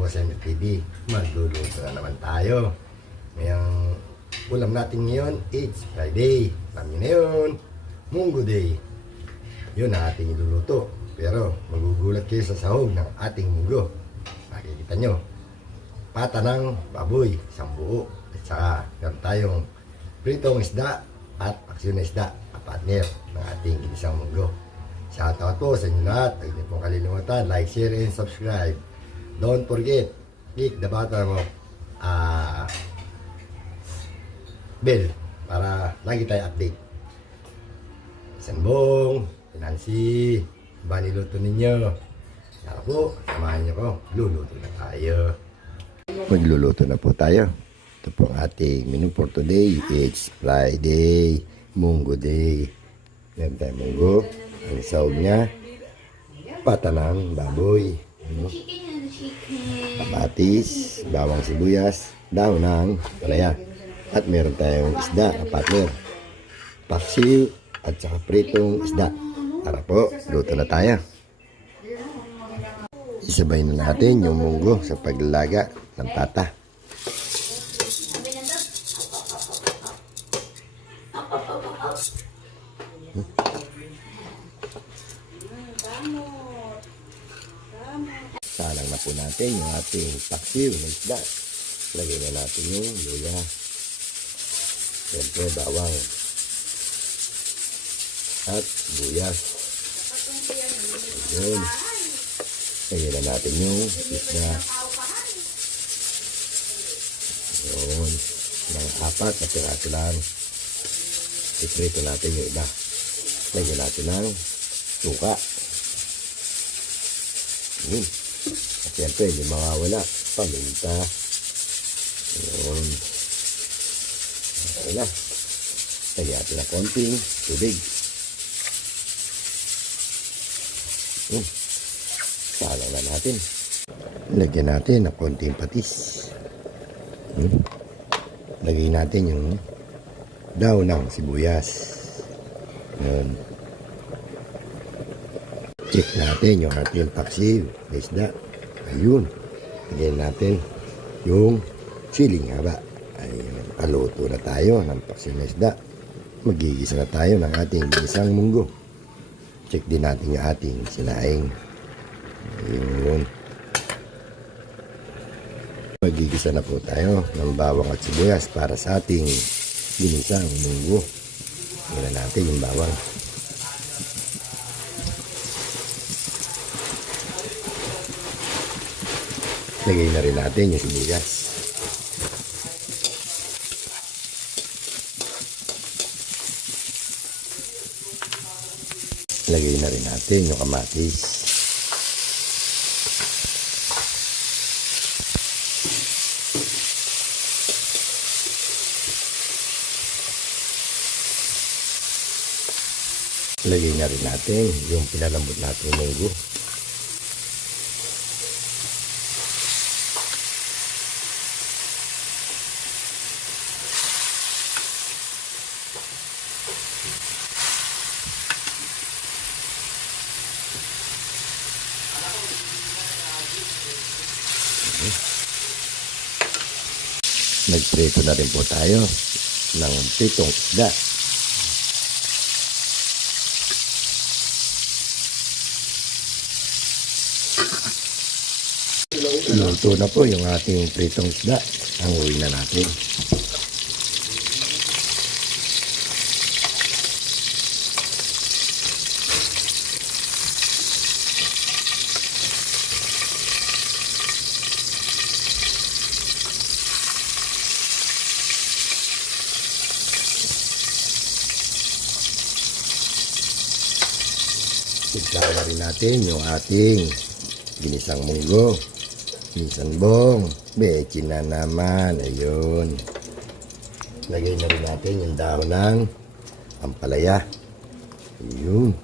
Boss MTV. Magluluto na naman tayo. Ngayong ulam natin ngayon, it's Friday. Alam niyo na yun, Munggo Day. Yun ang ating iluluto. Pero magugulat kayo sa sahog ng ating munggo. Makikita nyo, pata ng baboy, isang buo. At saka meron tayong pritong isda at aksyon na isda, partner ng ating ginisang munggo. Shoutout po sa inyo lahat. Huwag niyo pong kalilimutan, like, share, and subscribe. Don't forget, click the button of bell para lagi tayo update. Sanbong, Nancy, ba niluto ninyo? Saka po, samahan niyo ko, luluto na tayo. Magluluto na po tayo. Ito po ang ating menu for today. It's Friday, Munggo Day. Meron tayong munggo. Ang sahog niya, pata ng baboy, kamatis, bawang sibuyas, daon ng palaya. At meron tayong isda, partner, paksiw, at saka pritong isda. Para po, luto na tayo. Isabay na natin yung munggo sa paglalaga ng pata. Salang na po natin yung ating paksiw na isda. Lagay na natin yung luya. Siyempre bawang. At buyas. Ayun. Lagay na natin yung isda. Ayun. Ng apat na piraso lang. Iprito natin yung iba. Lagyan natin ng suka. Ayun. At siyempre, hindi mawawala. Paminta. Ayun. Okay na. Lagyan natin ng konting tubig. Salang na natin. Lagyan natin ng konting patis. Lagyan natin yung daon ng sibuyas. Ayun. Check natin yung ating paksiw na isda. Ayun. Lagyan natin yung siling haba. Ayun. Paluto na tayo ng paksiw na isda. Magigisa na tayo ng ating ginisang munggo. Check din natin yung ating sinaing. Ayun. Magigisa na po tayo ng bawang at sibuyas para sa ating ginisang munggo. Tingnan natin yung bawang. Lagay na rin natin yung sibuyas. Lagay na rin natin yung kamatis. Lagay na rin natin yung pinalambot natin munggo. Nagprito na rin po tayo ng pritong isda. Luto na po yung ating pritong isda. Hanguin na natin. Itlawin na rin natin yung ating ginisang munggo. Ginisang bong. Bechin na naman. Ayun. Lagay na rin natin yung dahon ng ampalaya. Ayun.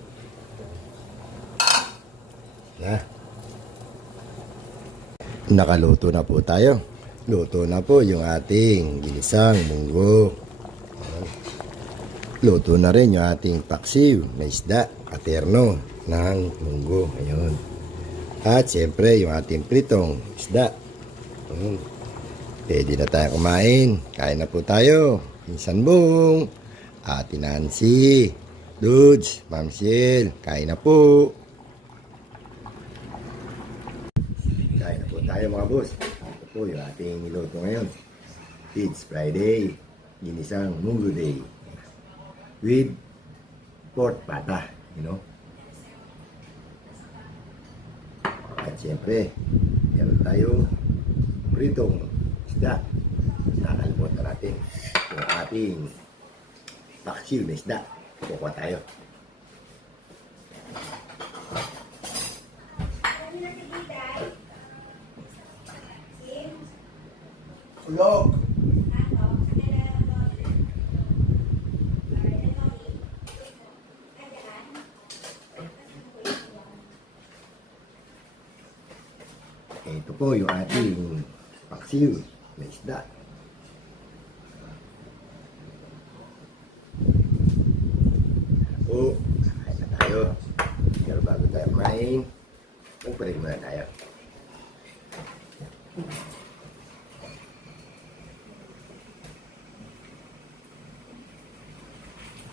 Na. Nakaluto na po tayo. Luto na po yung ating ginisang munggo. Luto na rin yung ating paksiw na isda, paterno ng munggo. Ayun. At siyempre yung ating pritong isda. Pwede na tayo kumain. Kain na po tayo. Pinsan Bong, Ate Nancy, Dudes, Ma'am Ciel, kain na po. Kain na po tayo mga boss. Ito po yung ating niluto ngayon. It's Friday. Ginisang Munggo Day. With pork pata, you know. At siyempre, meron tayo pritong isda. Nakalimutan natin yung ating paksiw na isda. Kukuha tayo. Ulog! Ito po yung ating paksiw na isda. O, kain na tayo. Pero bago tayo kumain, magparin muna tayo.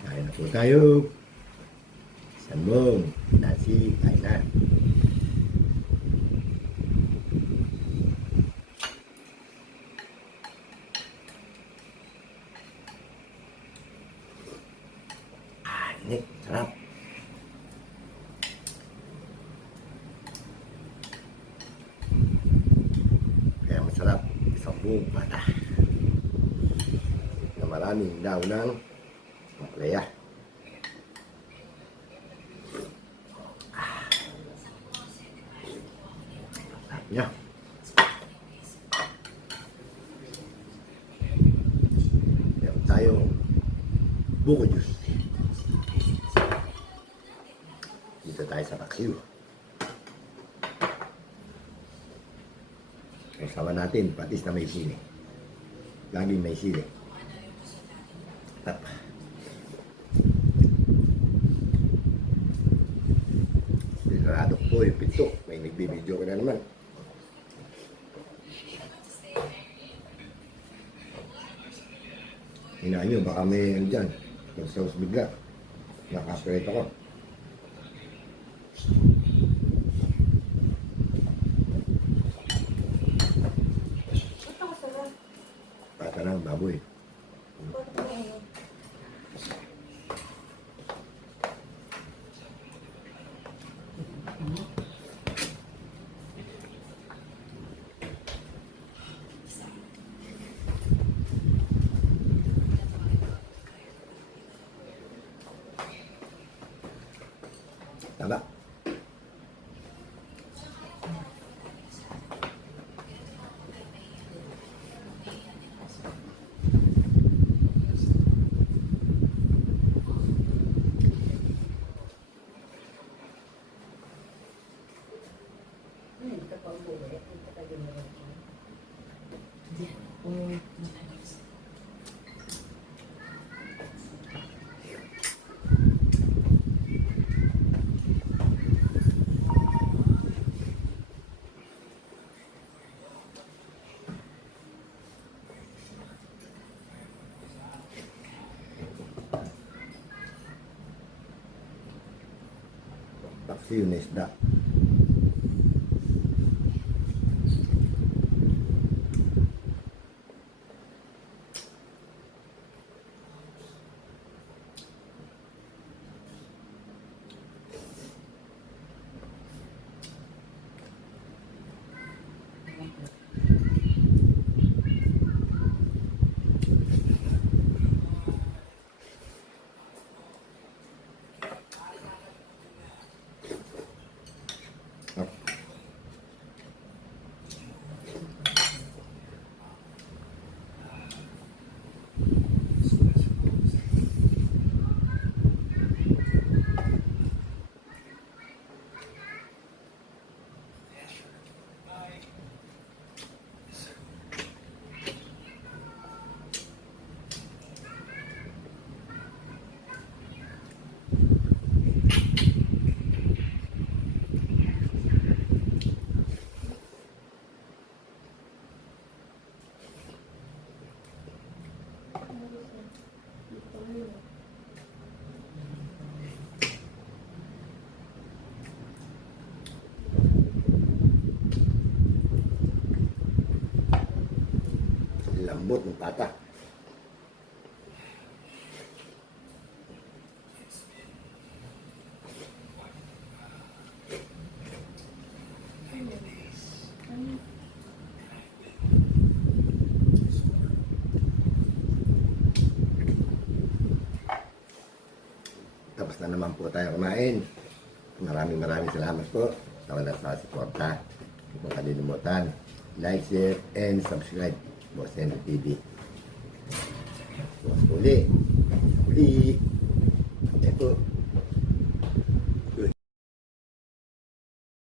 Kain na po tayo. Sanbong, nasi, kain na. Ini sarap. Kaya masarap isang buong pata na maraming daw ng maplaya. Sarap niya. Meron tayong buko juice. Dito tayo sa paksiw. Kasama natin patis na may sili. Laging may sili. Tap. Sinarado po yung pinto. May nagbibideo ka na naman. Hinaan nyo, baka may ano dyan. Mag-sauce bigla. Naka-operate ako. Pata ng baboy. Tama. Paksiw na isda. Lambot ng pata. Tapos na naman po tayo kumain. Maraming salamat po sa wala sa suporta. Huwag mo kalilimutan. Like, share, and subscribe. Boss Henry TV. Boss Uli. Uli.